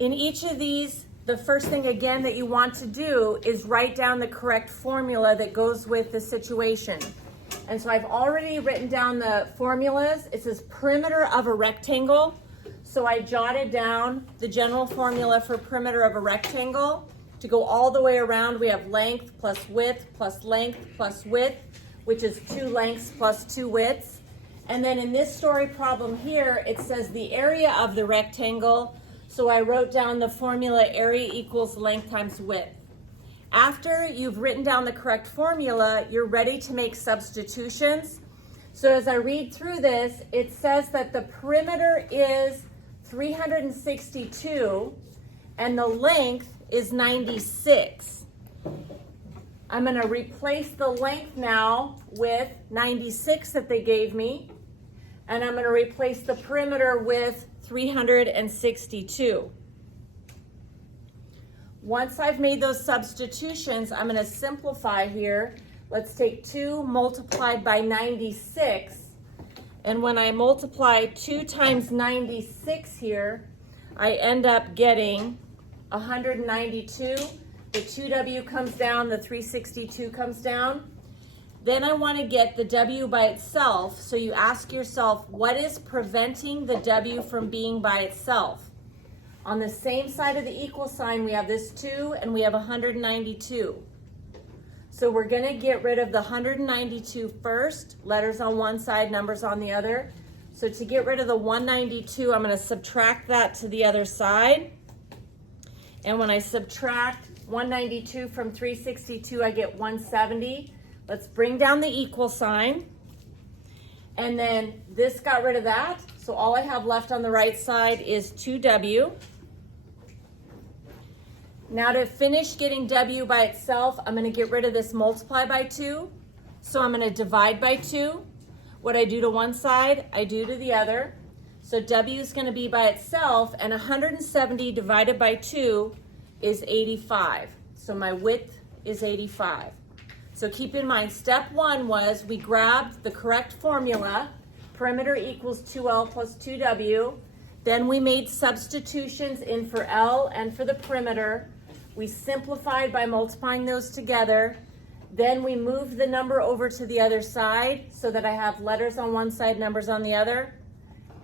In each of these, the first thing again that you want to do is write down the correct formula that goes with the situation. And so I've already written down the formulas. It says perimeter of a rectangle. So I jotted down the general formula for perimeter of a rectangle. To go all the way around, we have length plus width plus length plus width, which is 2 lengths plus 2 widths. And then in this story problem here, it says the area of the rectangle. So I wrote down the formula area equals length times width. After you've written down the correct formula, you're ready to make substitutions. So as I read through this, it says that the perimeter is 362 and the length is 96. I'm going to replace the length now with 96 that they gave me, and I'm going to replace the perimeter with 362. Once I've made those substitutions, I'm going to simplify here. Let's take 2 multiplied by 96. And when I multiply 2 times 96 here, I end up getting 192. The 2W comes down, the 362 comes down. Then I want to get the W by itself. So you ask yourself, what is preventing the W from being by itself? On the same side of the equal sign, we have this 2 and we have 192. So we're going to get rid of the 192 first, letters on one side, numbers on the other. So to get rid of the 192, I'm going to subtract that to the other side. And when I subtract 192 from 362, I get 170. Let's bring down the equal sign. And then this got rid of that. So all I have left on the right side is 2W. Now to finish getting W by itself, I'm going to get rid of this multiply by 2. So I'm going to divide by 2. What I do to one side, I do to the other. So W is going to be by itself, and 170 divided by 2 is 85. So my width is 85. So keep in mind, step 1 was we grabbed the correct formula, perimeter equals 2L plus 2W. Then we made substitutions in for L and for the perimeter. We simplified by multiplying those together. Then we moved the number over to the other side so that I have letters on one side, numbers on the other,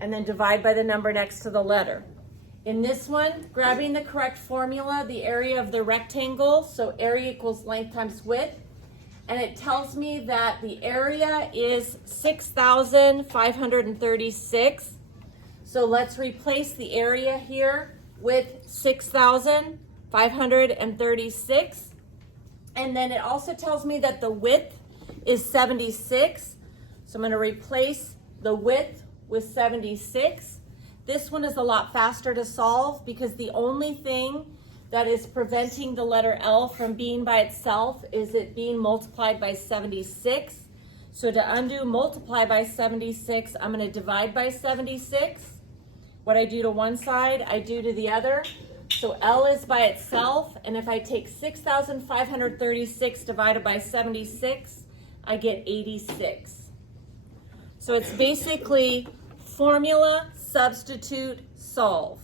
and then divide by the number next to the letter. In this one, grabbing the correct formula, the area of the rectangle, so area equals length times width, and it tells me that the area is 6,536. So let's replace the area here with 6,536. And then it also tells me that the width is 76. So I'm going to replace the width with 76. This one is a lot faster to solve because the only thing that is preventing the letter L from being by itself is it being multiplied by 76. So to undo multiply by 76, I'm going to divide by 76. What I do to one side, I do to the other. So L is by itself, and if I take 6,536 divided by 76, I get 86. So it's basically formula, substitute, solve.